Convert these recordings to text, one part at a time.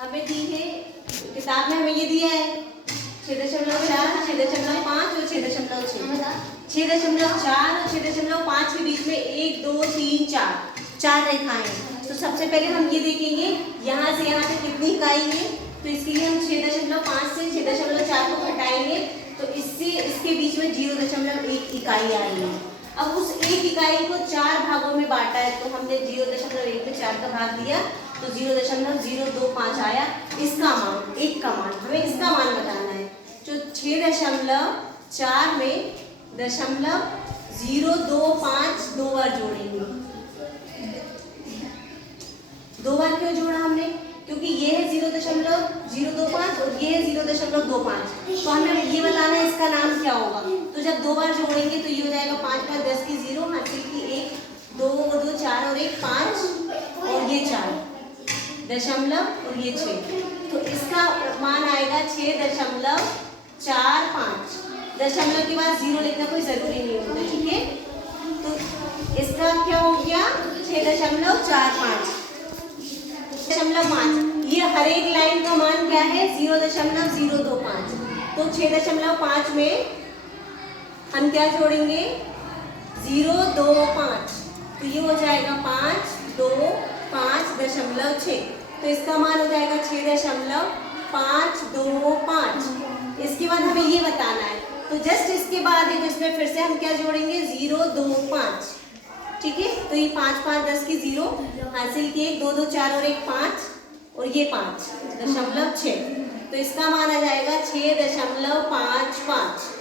हमें दी है किताब में, हमें ये दिया है 6.4, 6.5 और 6.6। 6.4 और 6.5 के बीच में 1 2 3 4 रेखाएं हैं। तो सबसे पहले हम ये देखेंगे यहाँ से यहाँ तक कितनी इकाई है। तो इसके लिए हम 6.5 से 6.4 को घटाएंगे तो इससे इसके बीच में 0.1 इकाई आ रही है। अब उस एक इकाई को 4 भागों में बांटा है, तो हमने 0.1 में 4 का भाग दिया तो 0.025 आया। इसका मान, एक का मान, हमें इसका मान बताना है। जो 6.4 में 0.025 दो बार जोड़ेंगे। दो बार क्यों जोड़ा हमने? क्योंकि ये है 0.025 और ये है 0.25। तो हमें ये बताना है इसका नाम क्या होगा। तो जब दो बार जोड़ेंगे तो ये हो जाएगा 5 5 10 की 0, हासिल की 1 2 और 2 4 और 1 5 और ये 4 दशमलव और ये 6। तो इसका मान आएगा 6.45। दशमलव के बाद 0 लिखना कोई जरूरी नहीं होता, ठीक है। तो इसका क्या हो गया 6.45। 5 ये हर एक लाइन का मान क्या है 0.025। तो 6.5 में हम क्या जोड़ेंगे 0.25। तो ये हो जाएगा 5 2 5.6। तो इसका मान हो जाएगा 6.525। इसके बाद हमें ये बताना है, तो जस्ट इसके बाद है जिसमें फिर से हम क्या जोड़ेंगे 0.25, ठीक है। तो ये 5 5 10 की 0, हासिल की 1 2 2 4 और 1 5 और ये 5.6। तो इसका मान आ जाएगा 6.55।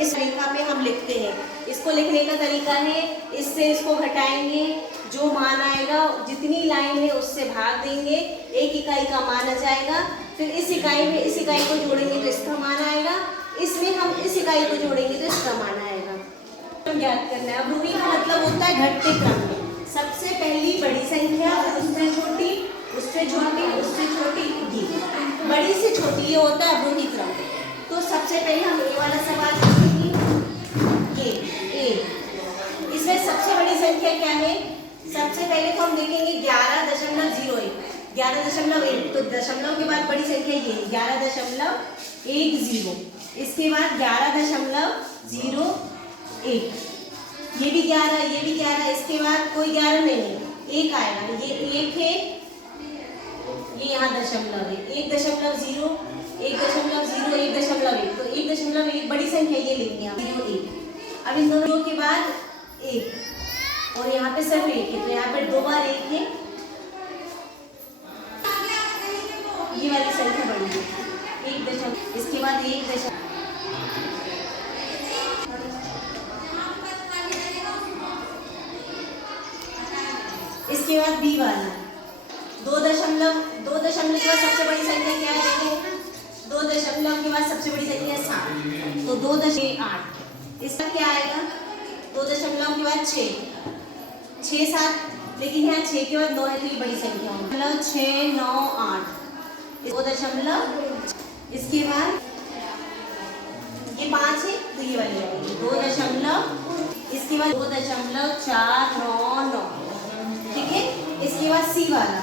इस रेखा पे हम लिखते हैं। इसको लिखने का तरीका है, इससे इसको घटाएंगे, जो मान आएगा जितनी लाइन है उससे भाग देंगे, एक इकाई का मान आ जाएगा। फिर इस इकाई में इस इकाई को जोड़ेंगे तो इसका मान आएगा, इसमें हम इस इकाई को जोड़ेंगे तो इसका मान आएगा। याद करना है। अब रूढ़ी का मतलब होता है घटते क्रम में, सबसे पहली बड़ी संख्या, उससे छोटी, उससे छोटी, उससे छोटी, बड़ी से छोटी, ये होता है रूढ़ी क्रम। तो सबसे पहले हम ये वाला सवाल देखेंगे, ए। इसमें सबसे बड़ी संख्या क्या है? सबसे पहले तो हम देखेंगे 11.01। 11.1 तो दशमलव के बाद बड़ी संख्या ये 11.10। इसके बाद 11.01, ये भी 11, ये भी 11। इसके बाद कोई 11 नहीं है, 1 आएगा। ये 1 है, ये यहाँ दशमलव है, 1.0, 1.0, 1.1। तो 1.1 बड़ी संख्या ये लेंगे हम 0 1। अब इन दोनों के बाद 1 और यहाँ पे सिर्फ 1 है, तो यहाँ पे 2 बार 1 है। ये वाली संख्या बड़ी है 1. इसके बाद 1. इसके बाद बी वाला 2 दशमलव के बाद सबसे बड़ी संख्या क्या है? देखो 2 दशमलव के बाद सबसे बड़ी संख्या 7, तो 2.8। इसका क्या आएगा 2 दशमलव के बाद 6 7, लेकिन यहाँ 6 के बाद 9 है तो ये बड़ी संख्या होगी। 6 9 8 2 दशमलव। इसके बाद ये 5 है तो ये वाली आएगी 2 दशमलव। इसके बाद 2.499, ठीक है। इसके बाद सी वाला,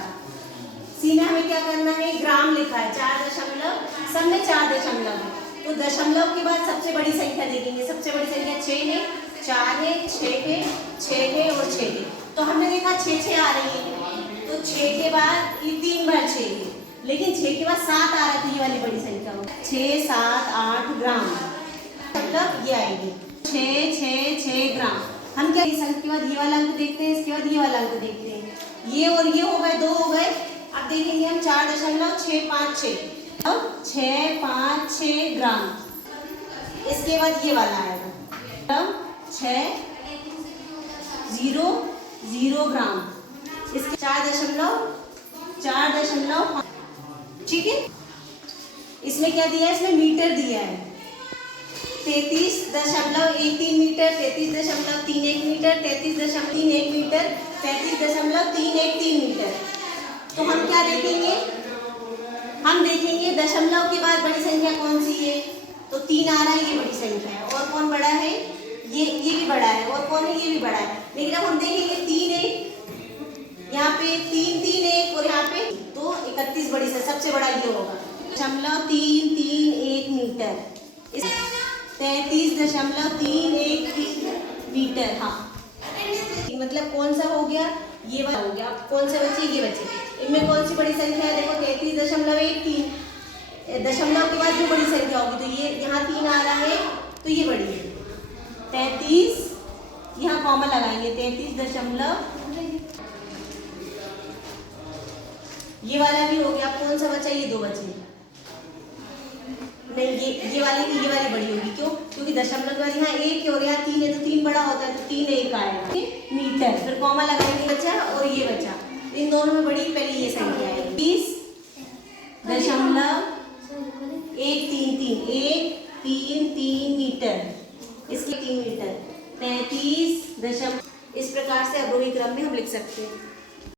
सी में हमें क्या करना है, ग्राम लिखा है 4 दशमलव, सब में 4 दशमलव है। तो दशमलव के बाद सबसे बड़ी संख्या देखेंगे। सबसे बड़ी संख्या 6 है, 4 है, 6 है, 6 है और 6 है। तो हमने देखा 6 आ रही है, तो 6 के बाद ये 3 बार 6 है, लेकिन 6 के बाद 7 आ रहा है तो ये वाली बड़ी संख्या हो 6 7 8 ग्राम, मतलब ये आएगी 6 ग्राम। हम क्या इस अंक के बाद ये वाला अंक देखते हैं, इसके बाद ये वाला अंक देखते हैं। ये और ये हो गए, 2 हो गए। अब देखेंगे हम 4.656, 656 ग्राम। इसके बाद ये वाला आएगा 600 ग्राम। इसके 4.5, ठीक है। इसमें क्या दिया है, इसमें मीटर दिया है 33.13 मीटर, 33.31 मीटर, 33.31 मीटर, 33.313 मीटर। तो हम क्या देखेंगे, हम देखेंगे दशमलव के बाद बड़ी संख्या कौन सी है, तो 3 आ रहा है, ये बड़ी संख्या है। और कौन बड़ा है, ये भी बड़ा है। और कौन है, ये भी बड़ा है। लेकिन अब हम देखेंगे 3 1, यहाँ पे 3 3 1 और यहाँ पे सबसे बड़ा ये होगा 0.331 मीटर, 33.313 मीटर। हाँ, मतलब कौन सा हो गया, ये वाला हो गया। अब कौन से बचे, ये बचे। इनमें कौन सी बड़ी संख्या है, देखो 33.13, दशमलव के बाद जो बड़ी संख्या होगी, तो ये यहाँ 3 आ रहा है, तो ये बड़ी है 33, यहाँ कॉमा लगाएंगे 33 ये वाला भी हो गया। अब कौन सा बचा, ये 2 बचे। नहीं, ये वाली बड़ी होगी, क्यों, क्योंकि दशमलव के बाद यहाँ 1 और यहाँ 3 है, तो 3 बड़ा होता है, तो 3 1 आएगा मीटर। फिर कॉमा लगाएंगे, बचा और ये बचा। इन दोनों में बड़ी पहले ये संख्या